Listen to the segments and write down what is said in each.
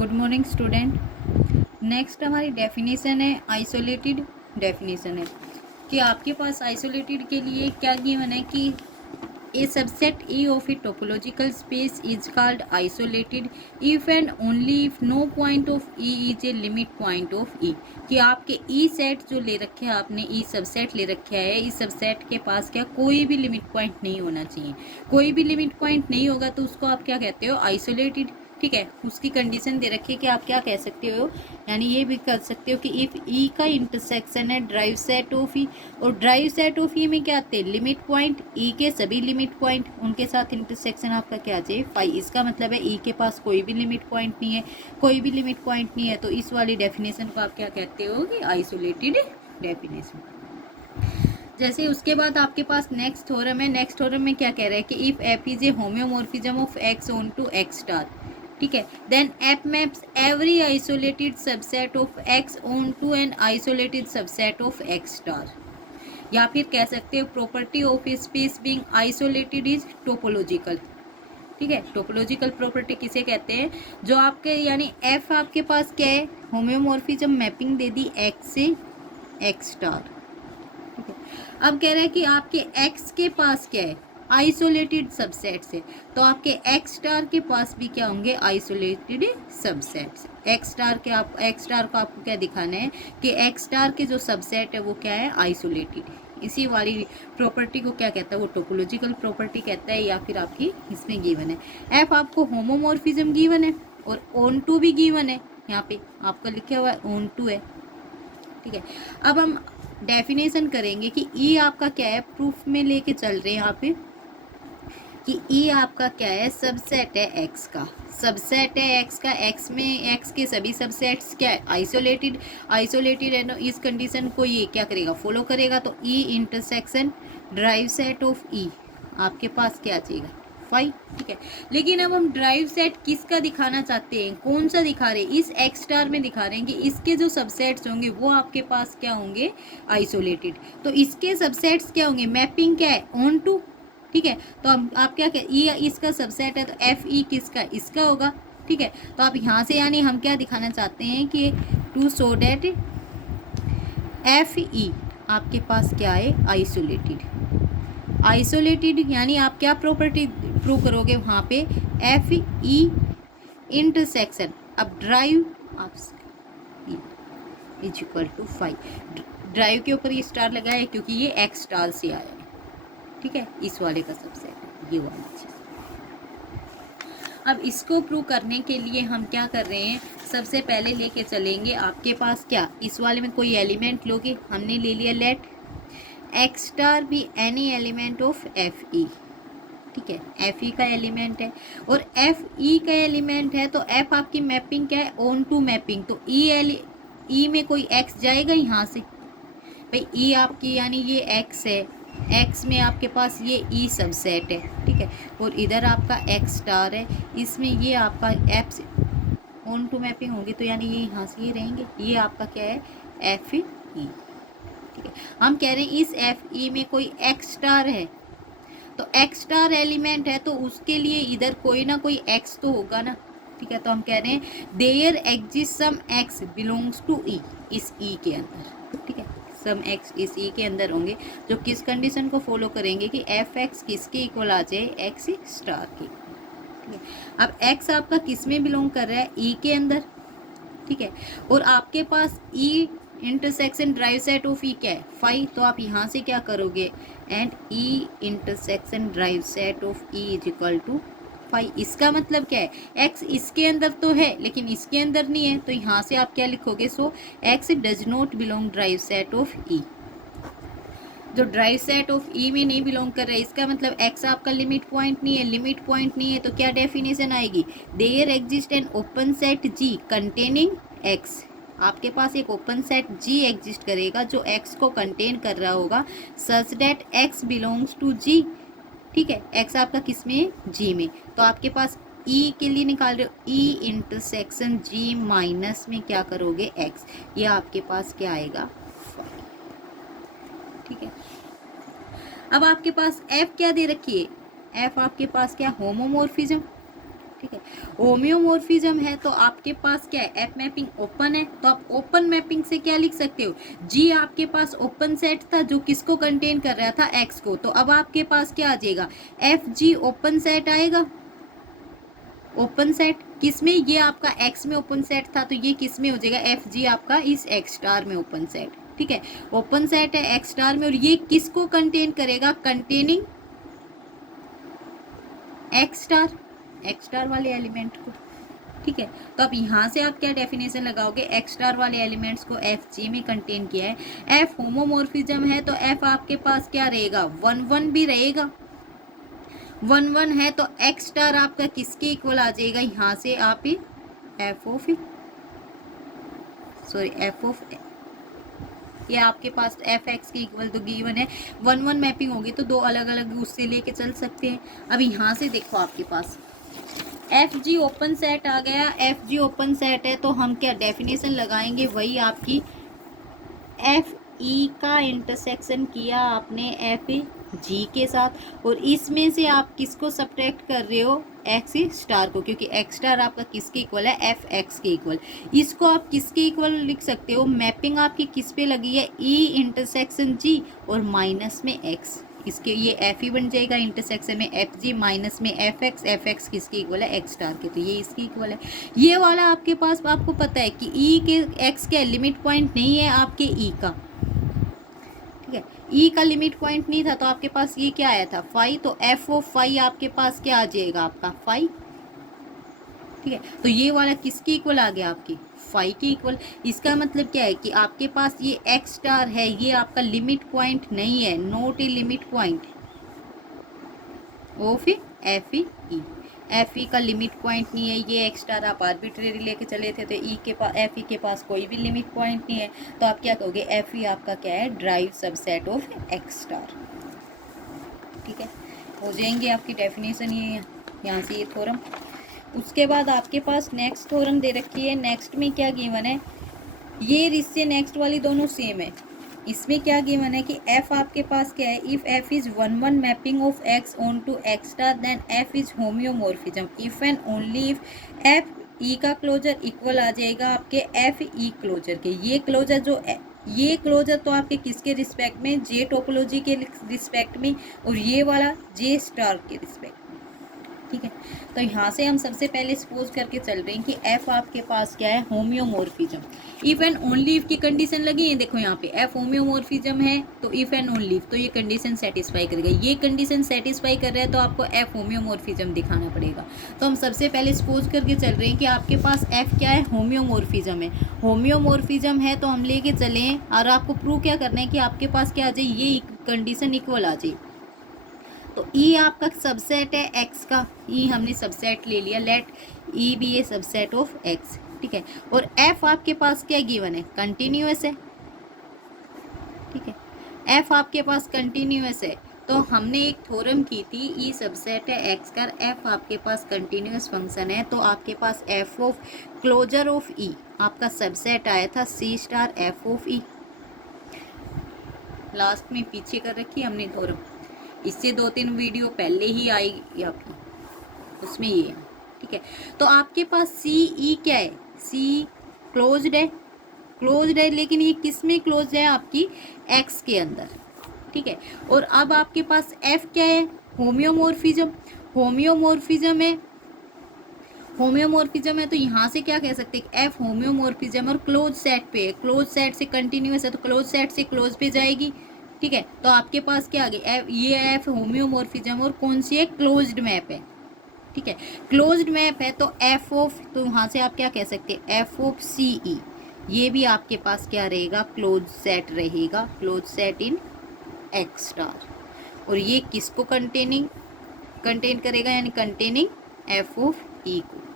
Good morning student. Next हमारी definition है isolated. Definition है कि आपके पास आइसोलेटेड के लिए क्या गिवन है कि ए subset E of a topological space is called isolated if and only if no point of E is a limit point of E। कि आपके E सेट जो ले रखे हैं आपने, E सबसेट ले रखे है, इस सबसेट के पास क्या कोई भी लिमिट पॉइंट नहीं होना चाहिए। कोई भी लिमिट पॉइंट नहीं होगा तो उसको आप क्या कहते हो, आइसोलेटेड। ठीक है, उसकी कंडीशन दे रखी है कि आप क्या कह सकते हो, यानी ये भी कर सकते हो कि इफ ई का इंटरसेक्शन है ड्राइव सेट ऑफ ई, और ड्राइव सेट ऑफ ई में क्या आते हैं, लिमिट पॉइंट, ई के सभी लिमिट पॉइंट उनके साथ इंटरसेक्शन आपका क्या आ जाए, फाई। इसका मतलब है ई के पास कोई भी लिमिट पॉइंट नहीं है, कोई भी लिमिट पॉइंट नहीं है, तो इस वाली डेफिनेशन को आप क्या कहते हो कि आइसोलेटेड डेफिनेशन। जैसे उसके बाद आपके पास नेक्स्ट थ्योरम है। नेक्स्ट थ्योरम में क्या कह रहा है कि if F is a homeomorphism of X on to X star, ठीक है, then F maps every isolated subset of X on to an isolated subset of X star. या फिर कह सकते हो property of space being isolated is topological. ठीक है, topological property किसे कहते हैं, जो आपके यानी एफ आपके पास क्या है, होम्योमॉर्फिज्म मैपिंग दे दी एक्स से एक्स स्टार। ठीक है, अब कह रहा है कि आपके एक्स के पास क्या है, आइसोलेटेड सबसेट्स है, तो आपके एक्स स्टार के पास भी क्या होंगे, आइसोलेटेड सबसेट्स। एक्स स्टार के आप एक्स स्टार को आपको क्या दिखाना है कि एक्स स्टार के जो सबसेट है वो क्या है, आइसोलेटेड है। इसी वाली प्रॉपर्टी को क्या कहता है, वो टोपोलॉजिकल प्रॉपर्टी कहता है, या फिर आपकी इसमें गिवन है। एफ आपको होमोमॉर्फिज्म गिवन है और ऑन टू भी गिवन है, यहाँ पे आपका लिखा हुआ है ऑन टू है। ठीक है, अब हम डेफिनेशन करेंगे कि ई आपका क्या है, प्रूफ में लेके चल रहे हैं यहाँ पे कि ई आपका क्या है, सबसेट है एक्स का। सबसेट है एक्स का, एक्स में एक्स के सभी सबसेट्स क्या है, आइसोलेटेड। आइसोलेटेड है ना, इस कंडीशन को ये क्या करेगा, फॉलो करेगा। तो E intersection derived set of E आपके पास क्या आ जाएगा, फाइव। ठीक है, लेकिन अब हम ड्राइव सेट किसका दिखाना चाहते हैं, कौन सा दिखा रहे हैं, इस एक्स स्टार में दिखा रहे हैं कि इसके जो सबसेट्स होंगे वो आपके पास क्या होंगे, आइसोलेटेड। तो इसके सबसेट्स क्या होंगे, मैपिंग क्या है, ऑन टू। ठीक है, तो हम आप क्या कह, ई इसका सबसेट है तो एफ ई किसका, इसका होगा। ठीक है, तो आप यहाँ से यानी हम क्या दिखाना चाहते हैं कि to show that F E आपके पास क्या है, आइसोलेटेड। आइसोलेटेड यानी आप क्या प्रॉपर्टी प्रूव करोगे वहाँ पे, एफ ई इंटरसेक्शन, अब ड्राइव आप is equal to five. Drive के ऊपर ये स्टार लगा है क्योंकि ये एक्स स्टार से आया है। ठीक है, इस वाले का सबसेट है ये वाला चीज। अब इसको प्रूव करने के लिए हम क्या कर रहे हैं, सबसे पहले लेके चलेंगे आपके पास क्या, इस वाले में कोई एलिमेंट लोगे, हमने ले लिया let X star be any element of F E. ठीक है, एफ ई का एलिमेंट है और एफ ई का एलिमेंट है, तो एफ आपकी मैपिंग क्या है, ऑन टू मैपिंग। तो ई में कोई एक्स जाएगा यहाँ से, भाई ई आपकी यानी ये एक्स है, एक्स में आपके पास ये ई सबसेट है। ठीक है, और इधर आपका एक्स स्टार है, इसमें ये आपका एफ से ऑन टू मैपिंग होगी, तो यानी ये यहाँ से ये रहेंगे, ये आपका क्या है, एफ ई। ठीक है, हम कह रहे हैं इस एफ ई में कोई एक्स स्टार है, तो एक्स स्टार एलिमेंट है तो उसके लिए इधर कोई ना कोई एक्स तो होगा ना। ठीक है, तो हम कह रहे हैं there exist some X belongs to E, इस ई के अंदर। ठीक है, सम एक्स इस ई के अंदर होंगे, जो किस कंडीशन को फॉलो करेंगे कि एफ एक्स किसके इक्वल आ जाए, एक्स स्टार की। ठीक है, अब एक्स आपका किस में बिलोंग कर रहा है, ई के अंदर। ठीक है, और आपके पास E intersection derived set of E क्या है, फाइव। तो आप यहाँ से क्या करोगे, and E intersection derived set of E is equal to five. इसका मतलब क्या है, एक्स इसके अंदर तो है लेकिन इसके अंदर नहीं है, तो यहाँ से आप क्या लिखोगे, so X does not belong derived set of E. जो ड्राइव सेट ऑफ ई में नहीं बिलोंग कर रहा है, इसका मतलब एक्स आपका लिमिट पॉइंट नहीं है। लिमिट पॉइंट नहीं है तो क्या डेफिनेशन आएगी, there exist an open set G containing X. आपके पास एक ओपन सेट जी एग्जिस्ट करेगा जो एक्स को कंटेन कर रहा होगा, such that X belongs to G. ठीक है, एक्स आपका किस में, जी में। तो आपके पास ई के लिए निकाल रहे हो, ई इंटरसेक्शन जी माइनस में क्या करोगे, एक्स, ये आपके पास क्या आएगा, ठीक है। अब आपके पास एफ क्या दे रखी है, एफ आपके पास क्या, होमोमॉर्फिज्म। ठीक है। होम्योमॉर्फिज्म है तो आपके पास क्या है, एफ मैपिंग ओपन है, तो आप ओपन मैपिंग से क्या लिख सकते हो, जी आपके पास ओपन सेट था जो किसको कंटेन कर रहा था, एक्स को, तो अब आपके पास क्या आ जाएगा, एफ जी ओपन सेट आएगा। ओपन सेट किस में, ये आपका एक्स में ओपन सेट था तो ये किस में हो जाएगा, एफ जी आपका इस एक्स स्टार में ओपन सेट। ठीक है, ओपन सेट है एक्स स्टार में और ये किसको कंटेन करेगा, कंटेनिंग एक्स स्टार वाले एलिमेंट को। ठीक है, तो अब यहाँ से आप क्या डेफिनेशन लगाओगे, एक्स स्टार वाले एलिमेंट्स को एफ जी में कंटेन किया है। एफ होमोमॉर्फिज्म है तो एफ आपके पास क्या रहेगा, 1 1 भी रहेगा। 1 1 है तो एक्स स्टार आपका किसके इक्वल आ जाएगा, यहाँ से आप एफ ऑफ ये आपके पास एफ एक्स के इक्वल तो गिवन है। 1 1 मैपिंग होगी तो दो अलग अलग उससे लेके चल सकते हैं। अब यहाँ से देखो आपके पास एफ जी ओपन सेट आ गया, एफ जी ओपन सेट है तो हम क्या डेफिनेशन लगाएंगे, वही आपकी एफ ई का इंटरसेक्शन किया आपने एफ जी के साथ, और इसमें से आप किसको सब्ट्रैक्ट कर रहे हो, एक्स स्टार को, क्योंकि एक्स स्टार आपका किसके इक्वल है, एफ एक्स के इक्वल। इसको आप किसके इक्वल लिख सकते हो, मैपिंग आपकी किस पे लगी है, ई इंटरसेक्शन जी और माइनस में एक्स, इसके ये एफ ही बन जाएगा, इंटरसेक्शन में एफ जी माइनस में एफ एक्स किसके इक्वल है, एक्स स्टार के, तो ये इसके इक्वल है। ये वाला आपके पास आपको पता है कि ई के एक्स के लिमिट पॉइंट नहीं है आपके ई का, ठीक है, ई का लिमिट पॉइंट नहीं था तो आपके पास ये क्या आया था, फाई, तो एफ ऑफ फाई आपके पास क्या आ जाएगा, आपका फाई। ठीक है, तो ये वाला किसके इक्वल आ गया, आपकी फाई के इक्वल। इसका मतलब क्या है कि आपके पास ये एक्स स्टार है, ये आपका लिमिट पॉइंट नहीं है, not a limit point of F E. F E का लिमिट पॉइंट नहीं है, ये एक्स स्टार आप आर्बिट्रेरी लेके चले थे तो ई के पास, एफ ई के पास कोई भी लिमिट पॉइंट नहीं है, तो आप क्या कहोगे, एफ ई आपका क्या है, drive subset of X star. ठीक है, हो जाएंगे आपकी डेफिनेशन ये यहाँ से ये थ्योरम। उसके बाद आपके पास नेक्स्ट थ्योरम दे रखी है, नेक्स्ट में क्या गिवन है, ये इससे नेक्स्ट वाली दोनों सेम है। इसमें क्या गिवन है कि f आपके पास क्या है, if f is 1 1 mapping of x on to X star then f is homeomorphism if and only if f e का क्लोजर इक्वल आ जाएगा आपके f e क्लोजर के। ये क्लोजर जो ये क्लोजर तो आपके किसके रिस्पेक्ट में, जे टोपोलॉजी के रिस्पेक्ट में, और ये वाला जे स्टार के रिस्पेक्ट में। ठीक है, तो यहाँ से हम सबसे पहले सपोज करके चल रहे हैं कि f आपके पास क्या है, होम्योमॉर्फिज्म। इफ एंड ओनली इफ की कंडीशन लगी है, देखो यहाँ पे f होम्योमॉर्फिज्म है तो इफ एंड ओनली इफ, तो ये कंडीशन सेटिस्फाई करेगा, ये कंडीशन सेटिस्फाई कर रहा है तो आपको f होम्योमॉर्फिज्म दिखाना पड़ेगा। तो हम सबसे पहले सपोज करके चल रहे हैं कि आपके पास f क्या है, होम्योमॉर्फिज्म है। होम्योमॉर्फिज्म है तो हम लेके चले और आपको प्रूव क्या करना है कि आपके पास क्या आ जाए, ये कंडीशन इक्वल आ जाए। तो ई आपका सबसेट है एक्स का, ई हमने सबसेट ले लिया, let E be a subset of X. ठीक है, और एफ आपके पास क्या गिवन है, कंटिन्यूअस है। ठीक है, एफ आपके पास कंटिन्यूअस है तो हमने एक थ्योरम की थी, ई सबसेट है एक्स का, एफ आपके पास कंटिन्यूअस फंक्शन है, तो आपके पास F of closure of E आपका सबसेट आया था C star F of E. Last में पीछे कर रखी हमने थ्योरम, इससे 2-3 वीडियो पहले ही आएगी आपकी, उसमें ये है। ठीक है, तो आपके पास सी ई क्या है, सी क्लोज्ड है, लेकिन ये किस में क्लोज्ड है, आपकी एक्स के अंदर। ठीक है, और अब आपके पास एफ क्या है, होम्योमॉर्फिज्म है तो यहाँ से क्या कह सकते हैं, एफ होम्योमॉर्फिज्म और क्लोज सेट पे है, क्लोज सेट से कंटिन्यूअस है तो क्लोज सेट से क्लोज पे जाएगी। ठीक है, तो आपके पास क्या आ गया, ये एफ होम्योमॉर्फिज्म और कौन सी है, क्लोज्ड मैप है। ठीक है, क्लोज्ड मैप है तो एफ ऑफ, तो वहाँ से आप क्या कह सकते हैं, एफ ऑफ सी ई, ये भी आपके पास क्या रहेगा, क्लोज सेट रहेगा, क्लोज सेट इन एक्स स्टार, और ये किसको कंटेन करेगा, यानी कंटेनिंग एफ ऑफ ई को।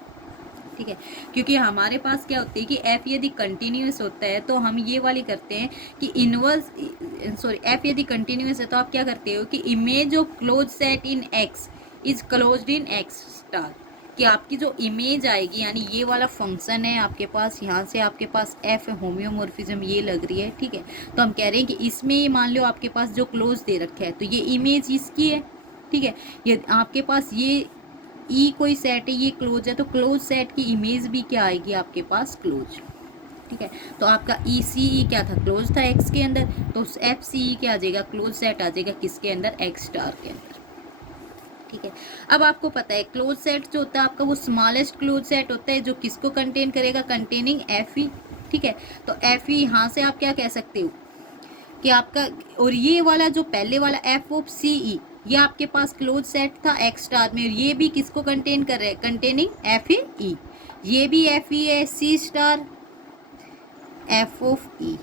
ठीक है, क्योंकि हमारे पास क्या होती है कि f यदि कंटिन्यूअस होता है तो हम ये वाली करते हैं कि f यदि कंटिन्यूअस है तो आप क्या करते हो कि image of close set in x is closed in x star, कि आपकी जो इमेज आएगी, यानी ये वाला फंक्शन है आपके पास, यहाँ से आपके पास f होम्योमॉर्फिज्म ये लग रही है। ठीक है, तो हम कह रहे हैं कि इसमें मान लो आपके पास जो क्लोज दे रखा है तो ये इमेज इसकी है। ठीक है, ये आपके पास ये ई कोई सेट है, ये क्लोज है, तो क्लोज सेट की इमेज भी क्या आएगी आपके पास, क्लोज। ठीक है, तो आपका ई सी ई क्या था, क्लोज था एक्स के अंदर, तो एफ सी ई क्या आ जाएगा, क्लोज सेट आ जाएगा किसके अंदर, एक्स स्टार के अंदर। ठीक है, अब आपको पता है क्लोज सेट जो होता है आपका वो स्मॉलेस्ट क्लोज सेट होता है, जो किसको कंटेन करेगा, कंटेनिंग एफ ई। ठीक है, तो एफ ई यहाँ से आप क्या कह सकते हो कि आपका, और ये वाला जो पहले वाला एफ ऑफ सी ई, ये आपके पास क्लोज सेट था एक्स स्टार में, और ये भी किसको कंटेन कर रहा है, कंटेनिंग एफ ई। ये भी एफ ई है, सी स्टार एफ ऑफ ई।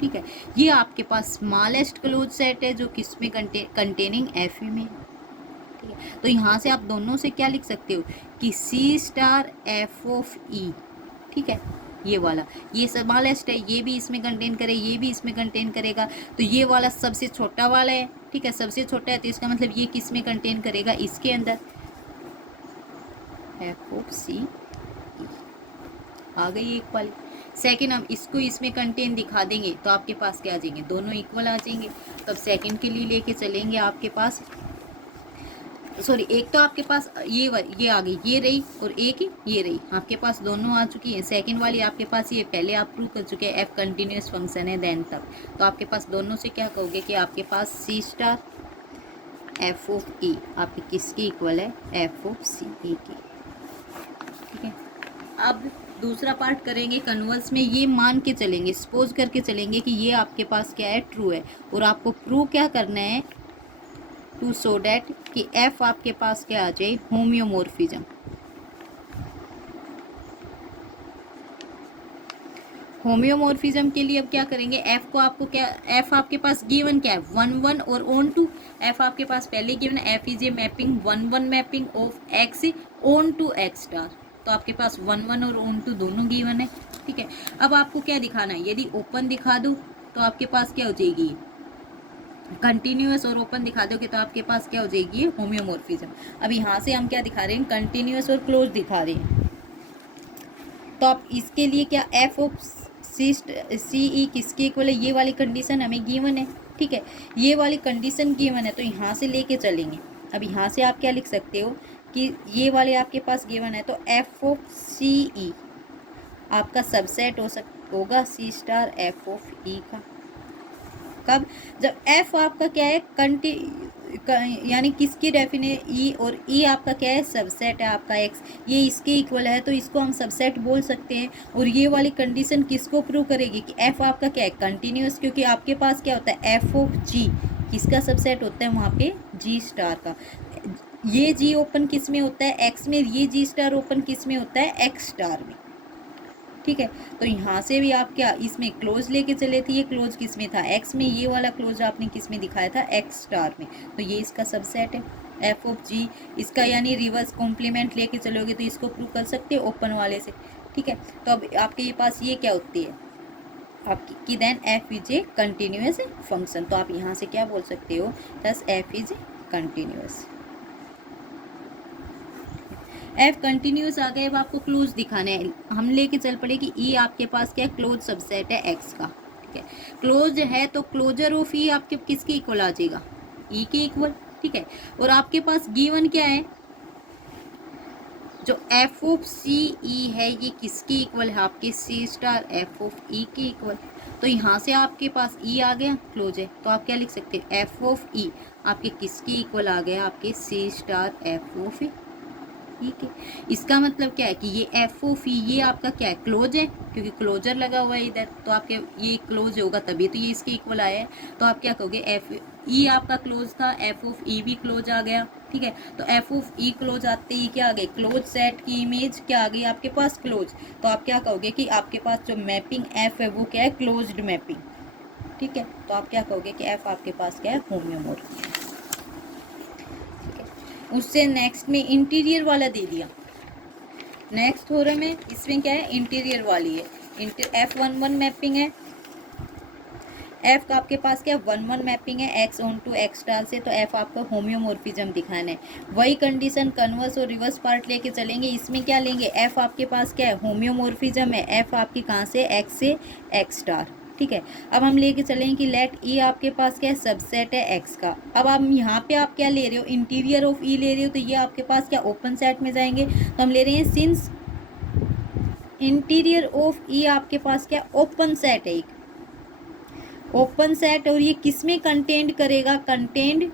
ठीक है, ये आपके पास स्मॉलेस्ट क्लोज सेट है जो किस में कंटेनिंग एफ ई में। ठीक है, तो यहाँ से आप दोनों से क्या लिख सकते हो कि सी स्टार एफ ऑफ ई। ठीक है, ये वाला, ये स्मॉलेस्ट है, ये भी इसमें कंटेन करे, ये भी इसमें कंटेन करेगा, तो ये वाला सबसे छोटा वाला है। ठीक है, सबसे छोटा है, तो इसका मतलब ये किस में कंटेन करेगा, इसके अंदर, एफ ऑफ सी आ गई एक वाली। सेकंड, हम इसको इसमें कंटेन दिखा देंगे तो आपके पास क्या आ जाएंगे, दोनों इक्वल आ जाएंगे। तो अब सेकंड के लिए लेके चलेंगे आपके पास, सॉरी, एक तो आपके पास ये आ गई, ये रही, और एक ये रही, आपके पास दोनों आ चुकी है। सेकंड वाली आपके पास ये पहले आप प्रूव कर चुके हैं, एफ कंटिन्यूस फंक्शन है देन तक, तो आपके पास दोनों से क्या कहोगे कि आपके पास सी स्टार एफ ऑफ ई आपके किसकी इक्वल है, एफ ऑफ सी ई की। ठीक है, अब दूसरा पार्ट करेंगे कन्वर्स में, ये मान के चलेंगे, सपोज करके चलेंगे कि ये आपके पास क्या है, ट्रू है, और आपको प्रूव क्या करना है, टू सो डैट कि एफ आपके पास क्या आ जाए, होम्योमॉर्फिज्म। होम्योमॉर्फिज्म के लिए अब क्या करेंगे, एफ को आपको क्या, एफ आपके पास गिवन क्या है, 1 1 और ऑन टू। एफ आपके पास पहले गिवन है, F is a mapping 1 1 mapping of X on to X star, तो आपके पास 1 1 और ऑन टू दोनों गिवन है। ठीक है, अब आपको क्या दिखाना है, यदि ओपन दिखा दो तो आपके पास क्या हो जाएगी, कंटिन्यूअस, और ओपन दिखा दोगे तो आपके पास क्या हो जाएगी, होम्योमॉर्फिज्म। अब यहाँ से हम क्या दिखा रहे हैं, कंटिन्यूअस और क्लोज दिखा रहे हैं, तो आप इसके लिए क्या, एफ ऑफ सी ई किसके इक्वल है, ये वाली कंडीशन हमें गिवन है। ठीक है, ये वाली कंडीशन गिवन है, तो यहाँ से लेके चलेंगे। अब यहाँ से आप क्या लिख सकते हो कि ये वाले आपके पास गिवन है, तो एफ ऑफ सी ई आपका सबसेट होगा सी स्टार एफ ऑफ ई का। कब, जब एफ आपका क्या है, यानी किसकी डेफिने ई, और ई आपका क्या है, सबसेट है आपका एक्स, ये इसके इक्वल है, तो इसको हम सबसेट बोल सकते हैं। और ये वाली कंडीशन किसको प्रूव करेगी कि एफ आपका क्या है, कंटिन्यूअस, क्योंकि आपके पास क्या होता है, एफ ऑफ जी किसका सबसेट होता है, वहाँ पे जी स्टार का। ये जी ओपन किस में होता है, एक्स में, ये जी स्टार ओपन किस में होता है, एक्स स्टार में। ठीक है, तो यहाँ से भी आप क्या, इसमें क्लोज लेके चले थे, ये क्लोज किस में था, एक्स में, ये वाला क्लोज आपने किस में दिखाया था, एक्स स्टार में, तो ये इसका सबसेट है एफ ऑफ जी। इसका यानी रिवर्स कॉम्प्लीमेंट लेके चलोगे तो इसको प्रूव कर सकते हो ओपन वाले से। ठीक है, तो अब आपके पास ये क्या होती है आपकी, कि then F is a continuous function, तो आप यहाँ से क्या बोल सकते हो, thus F is continuous. F continuous आ गए, अब आपको क्लोज दिखाने हैं, हम लेके चल पड़े कि ई आपके पास क्या, क्लोज सबसेट है एक्स का। ठीक है, क्लोज है तो क्लोजर ऑफ ई आपके किसके इक्वल आ जाएगा, ई के इक्वल। ठीक है, और आपके पास गिवन क्या है, जो एफ ऑफ सी ई है, ये किसके इक्वल है, आपके सी स्टार एफ ऑफ ई के इक्वल। तो यहाँ से आपके पास ई आ गया, क्लोज है, तो आप क्या लिख सकते हैं, एफ ऑफ ई आपके किसके इक्वल आ गया, आपके सी स्टार एफ ऑफ ई। ठीक है, इसका मतलब क्या है कि ये एफ ऑफ ई ये आपका क्या है, क्लोज है, क्योंकि क्लोजर लगा हुआ है इधर, तो आपके ये क्लोज होगा तभी तो ये इसके इक्वल आया है। तो आप क्या कहोगे, एफ ई आपका क्लोज था, एफ ऑफ ई भी क्लोज आ गया। ठीक है, तो एफ ऑफ ई क्लोज आते ही क्या आ गए, क्लोज सेट की इमेज क्या आ गई आपके पास, क्लोज। तो आप क्या कहोगे कि आपके पास जो मैपिंग एफ है वो क्या है, क्लोज्ड मैपिंग। ठीक है, तो आप क्या कहोगे कि एफ आपके पास क्या है, होम्योमॉर्फिक। उससे नेक्स्ट में इंटीरियर वाला दे दिया, नेक्स्ट थ्योरम है, इसमें क्या है, इंटीरियर वाली है, एफ 1 1 मैपिंग है, एफ का आपके पास क्या 1 1 मैपिंग है X on to X star से, तो एफ आपको होम्योमॉर्फिज्म दिखाना है। वही कंडीशन कन्वर्स और रिवर्स पार्ट लेके चलेंगे, इसमें क्या लेंगे, एफ आपके पास क्या है, होम्योमॉर्फिज्म है, एफ आपकी कहाँ से, एक्स से एक्स स्टार। ठीक है। अब हम लेके चलें कि लेट ई आपके पास क्या है, सबसेट है एक्स का। अब आप यहाँ पे आप क्या ले रहे हो, इंटीरियर ऑफ ई ले रहे हो, तो ये आपके पास क्या ओपन सेट में जाएंगे। तो हम ले रहे हैं सिंस इंटीरियर ऑफ ई आपके पास क्या ओपन सेट है, एक ओपन सेट, और ये किस में कंटेंट करेगा, कंटेंट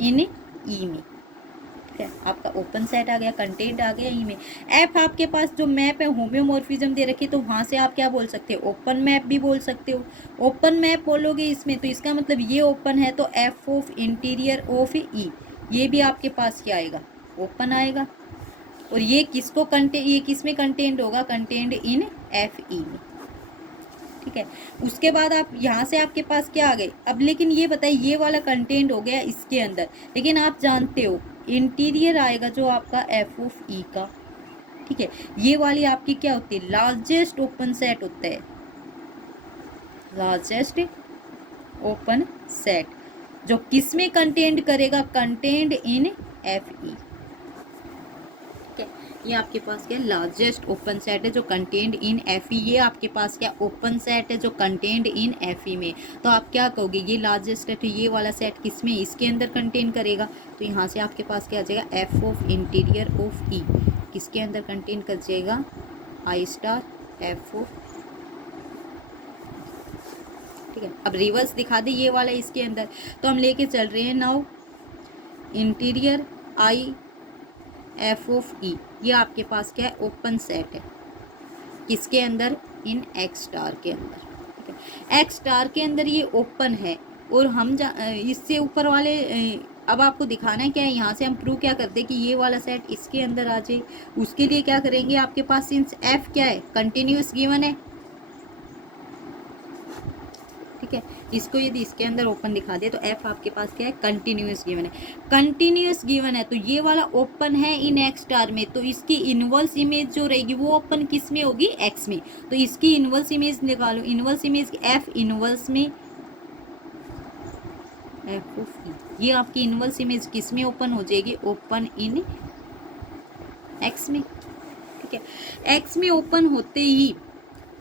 इन ई में। ठीक है, आपका ओपन सेट आ गया, कंटेंट आ गया ई में। एफ आपके पास जो मैप है होम्योमॉर्फिज्म दे रखी है, तो वहां से आप क्या बोल सकते हो, ओपन मैप भी बोल सकते हो। ओपन मैप बोलोगे इसमें, तो इसका मतलब ये ओपन है, तो F of interior of E, ये भी आपके पास क्या आएगा, ओपन आएगा। और ये किसको कंटेंट, ये किस में कंटेंट होगा, कंटेंट इन एफ ई में। ठीक है, उसके बाद आप यहाँ से आपके पास क्या आ गए। अब लेकिन ये बताइए, ये वाला कंटेंट हो गया इसके अंदर, लेकिन आप जानते हो इंटीरियर आएगा जो आपका एफ ऑफ ई का। ठीक है, ये वाली आपकी क्या होती है, लार्जेस्ट ओपन सेट होता है, लार्जेस्ट ओपन सेट, जो किस में कंटेंट करेगा, कंटेंट इन एफ ई। ये आपके पास क्या लार्जेस्ट ओपन सेट है जो कंटेंट इन एफ ई, ये आपके पास क्या ओपन सेट है जो कंटेंट इन एफ ई में। तो आप क्या कहोगे, ये लार्जेस्ट है, तो ये वाला सेट किस में, इसके अंदर कंटेंट करेगा। तो यहाँ से आपके पास क्या आ जाएगा, एफ ऑफ इंटीरियर ऑफ ई किसके अंदर कंटेंट कर जाएगा, आई स्टार एफ ऑफ। ठीक है, अब रिवर्स दिखा दे ये वाला इसके अंदर, तो हम लेके चल रहे हैं now interior I F of E, ये आपके पास क्या है, ओपन सेट है, किसके अंदर, इन एक्स स्टार के अंदर। ठीक है, एक्स स्टार के अंदर ये ओपन है, और हम इससे ऊपर वाले अब आपको दिखाना है क्या है, यहाँ से हम प्रूव क्या करते हैं कि ये वाला सेट इसके अंदर आ जाए। उसके लिए क्या करेंगे, आपके पास सिंस एफ क्या है, कंटिन्यूस गिवन है। ठीक है, इसको यदि इसके अंदर ओपन दिखा दे, तो एफ आपके पास क्या है, कंटिन्यूस गिवन है। कंटिन्यूस गिवन है, तो ये वाला ओपन है इन एक्स स्टार में, तो इसकी इनवर्स इमेज जो रहेगी वो ओपन किस में होगी, एक्स में। तो इसकी इनवर्स इमेज निकालो, इनवर्स इमेज एफ इनवर्स में एफ ऑफ ई, ये आपकी इनवर्स इमेज किस में ओपन हो जाएगी, ओपन इन एक्स में। ठीक है, एक्स में ओपन होते ही,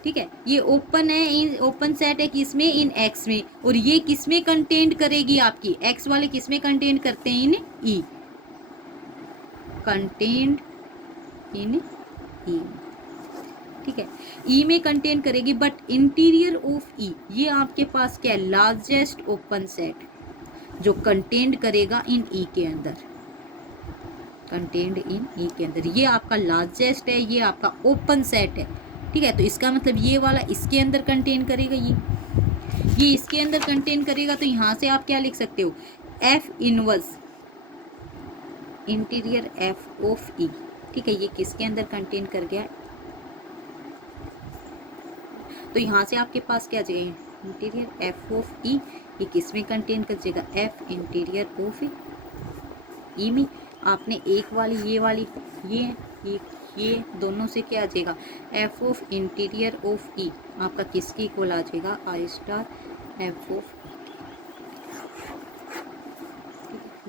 ठीक है, ये ओपन है, इन ओपन सेट है किसमें, इन एक्स में, और ये किसमें कंटेंट करेगी, आपकी एक्स वाले किसमें कंटेंट करते हैं, इन ई, कंटेंट इन ई। ठीक है, ई में कंटेंट करेगी, बट इंटीरियर ऑफ ई ये आपके पास क्या है, लार्जेस्ट ओपन सेट जो कंटेंट करेगा इन ई के अंदर, कंटेंट इन ई के अंदर, ये आपका लार्जेस्ट है, ये आपका ओपन सेट है। ठीक है, तो इसका मतलब ये वाला इसके अंदर कंटेन करेगा, ये इसके अंदर कंटेन करेगा। तो यहाँ से आप क्या लिख सकते हो, F inverse interior F of E. ठीक है, ये किसके अंदर कंटेन कर गया, तो यहाँ से आपके पास क्या जाएगा, इंटीरियर एफ ऑफ ई, ये किस में कंटेन कर जाएगा, एफ इंटीरियर ऑफ ई में। आपने एक वाली ये वाली ये दोनों से क्या आ जाएगा, F of interior of E आपका किसकी इक्वल आ जाएगा, आई स्टार एफ ऑफ,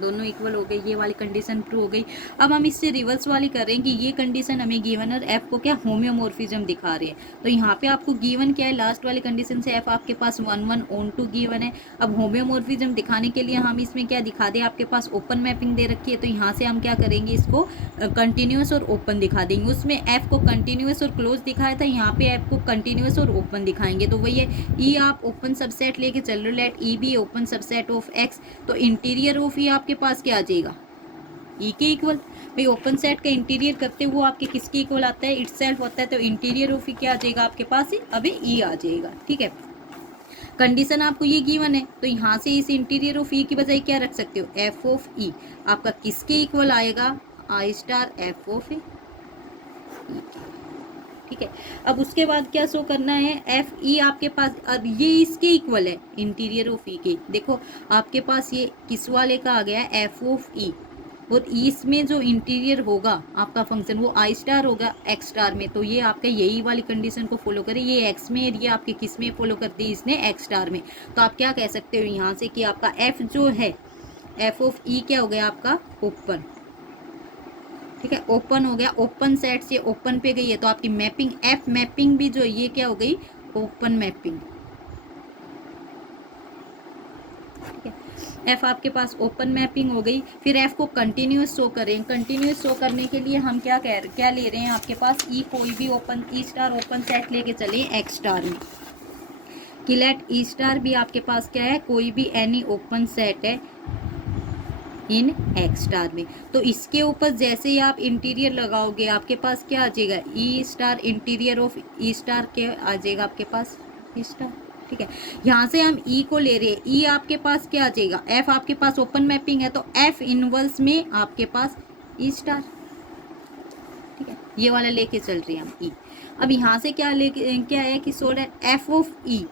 दोनों इक्वल हो गए, ये वाली कंडीशन प्रूव हो गई। अब हम इससे रिवर्स वाली कर रहे हैं कि ये कंडीशन हमें गिवन और एफ को क्या होम्योमॉर्फिज्म दिखा रहे हैं। तो यहाँ पे आपको गिवन क्या है, लास्ट वाली कंडीशन से एफ आपके पास 1 1 ऑन टू गिवन है। अब होम्योमॉर्फिज्म दिखाने के लिए हम इसमें क्या दिखा दें, आपके पास ओपन मैपिंग दे रखी है, तो यहाँ से हम क्या करेंगे, इसको कंटिन्यूस और ओपन दिखा देंगे। उसमें एफ को कंटिन्यूस और क्लोज दिखाया था, यहाँ पे एफ को कंटिन्यूस और ओपन दिखाएंगे। तो वही है, ई आप ओपन सबसेट लेके चल रहे हो, let E be open subset of X, तो इंटीरियर ऑफ ई आपके पास क्या आ जाएगा, ई के इक्वल। भाई ओपन सेट का इंटीरियर करते हुए आपके किसके इक्वल आता है, इटसेल्फ होता है, तो इंटीरियर ऑफ ई क्या आ जाएगा आपके पास, अभी ई आ जाएगा। ठीक है, कंडीशन आपको ये गिवन है, तो यहाँ से इस इंटीरियर ऑफ ई की बजाय क्या रख सकते हो, एफ ऑफ ई आपका किसके इक्वल आएगा, आई स्टार एफ ऑफ ई। ठीक है, अब उसके बाद क्या शो करना है, एफ ई आपके पास, अब ये इसके इक्वल है इंटीरियर ऑफ ई के। देखो आपके पास ये किस वाले का आ गया है, एफ ऑफ ई, और इसमें जो इंटीरियर होगा आपका फंक्शन वो आई स्टार होगा एक्स स्टार में। तो ये आपका यही वाली कंडीशन को फॉलो करे, ये एक्स में, ये आपके किस में फॉलो करती है, इसने एक्स स्टार में। तो आप क्या कह सकते हो यहाँ से कि आपका एफ जो है, एफ ऑफ ई क्या हो गया आपका, ओपन। ठीक है, ओपन हो गया, ओपन सेट से ओपन पे गई है, तो आपकी मैपिंग एफ मैपिंग भी जो ये क्या हो गई, ओपन मैपिंग, ठीक है। एफ आपके पास ओपन मैपिंग हो गई। फिर एफ को कंटिन्यूस शो करें, कंटिन्यूस शो करने के लिए हम क्या ले रहे हैं आपके पास, ई कोई भी ओपन ई स्टार ओपन सेट लेके चले एक्स स्टार में, कि लेट ई स्टार भी आपके पास क्या है, कोई भी एनी ओपन सेट है इन एक्स स्टार में। तो इसके ऊपर जैसे ही आप इंटीरियर लगाओगे आपके पास क्या आ जाएगा, E star interior of E star के आ जाएगा आपके पास ई स्टार, ठीक है। यहाँ से हम ई को ले रहे हैं, ई आपके पास क्या आ जाएगा, एफ आपके पास ओपन मैपिंग है तो एफ इनवर्स में आपके पास ई स्टार, ठीक है। ये वाला लेके चल रही है हम ई। अब यहाँ से क्या है कि सो दैट एफ ऑफ ई,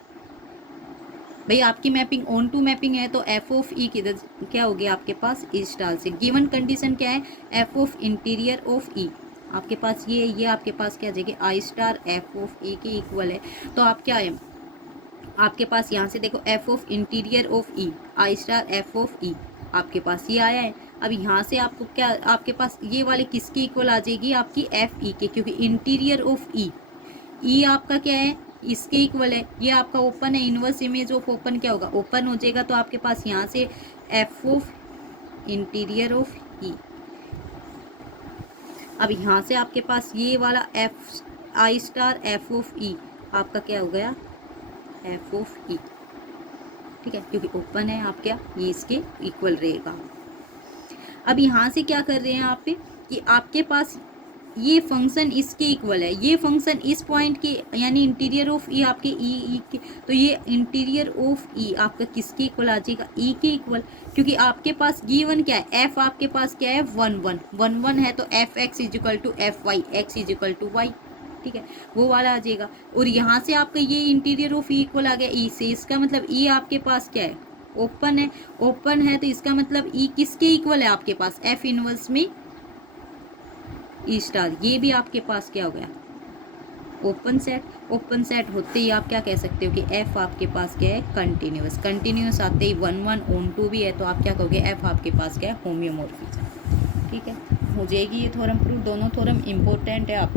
भाई आपकी मैपिंग ऑन टू मैपिंग है तो एफ ऑफ ई किधर क्या हो गया आपके पास ई स्टार से। गिवन कंडीशन क्या है, F of interior of E आपके पास ये आपके पास क्या आ जाएगी, आई स्टार एफ ऑफ ई के इक्वल है। तो आप क्या है आपके पास यहाँ से देखो F of interior of E I star F of E आपके पास ये आया है। अब यहाँ से आपको क्या आपके पास ये वाले किसकी इक्वल आ जाएगी, आपकी एफ ई के, क्योंकि इंटीरियर ऑफ ई आपका क्या है इसके इक्वल है। ये आपका ओपन है, इनवर्स इमेज ऑफ ओपन क्या होगा, ओपन हो जाएगा। तो आपके पास यहाँ से F of interior of E, अब यहाँ से आपके पास ये वाला F I star F of E आपका क्या हो गया, एफ ऑफ ई, ठीक है, क्योंकि ओपन है आप क्या ये इसके इक्वल रहेगा। अब यहाँ से क्या कर रहे हैं आप पे कि आपके पास ये फंक्शन इसके इक्वल है, ये फंक्शन इस पॉइंट के यानी इंटीरियर ऑफ ई आपके ई के, तो ये इंटीरियर ऑफ ई आपका किसके इक्वल आ जाएगा, ई के इक्वल, क्योंकि आपके पास गिवन क्या है, एफ आपके पास क्या है 1 है, तो F X is equal to F Y X is equal to Y, ठीक है, वो वाला आ जाएगा। और यहाँ से आपका ये इंटीरियर ऑफ ई इक्वल आ गया ई से, इसका मतलब ई आपके पास क्या है ओपन है तो इसका मतलब ई किसके इक्वल है आपके पास, एफ इनवर्स में ई स्टार। ये भी आपके पास क्या हो गया ओपन सेट होते ही आप क्या कह सकते हो कि एफ आपके पास क्या है कंटिन्यूस आते ही 1 ऑन टू भी है तो आप क्या कहोगे एफ आपके पास क्या है होम्योमॉर्फिज्म, ठीक है। हो जाएगी ये थ्योरम प्रूफ, दोनों थ्योरम इम्पोर्टेंट है आप